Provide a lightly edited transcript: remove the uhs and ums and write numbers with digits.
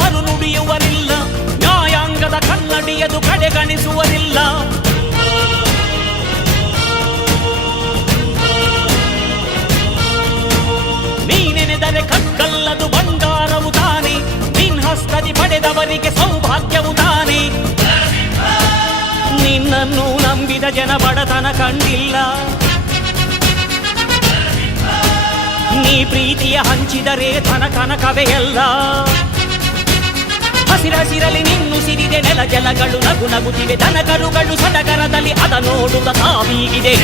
ಮರು ನುಡಿಯುವರಿಲ್ಲ, ನ್ಯಾಯಾಂಗದ ಕನ್ನಡಿಯದು ಕಡೆಗಣಿಸುವರಿಲ್ಲ. ನೀನೆನೆದರೆ ಕಕ್ಕಲ್ಲದು ಬಂಗಾರವು ತಾನೆ, ನಿನ್ ಹಸ್ತದಿ ಪಡೆದವರಿಗೆ ಸೌಭಾಗ್ಯವು ತಾನೆ. ನಿನ್ನನ್ನು ನಂಬಿದ ಜನ ಬಡತನ ಕಂಡಿಲ್ಲ, ನೀ ಪ್ರೀತಿಯ ಹಂಚಿದರೆ ಧನ ಕನಕವೇ ಅಲ್ಲ. ಹಸಿರಸಿರಲಿ ನಿನ್ನು ಸಿರಿದೆ ನೆಲ ಜಲಗಳು ನಗು ನಗುತ್ತಿವೆ, ದನಕರುಗಳು ಸಡಗರದಲ್ಲಿ ಅದ ನೋಡುತ್ತ ತಾವೀಗಿದೆ.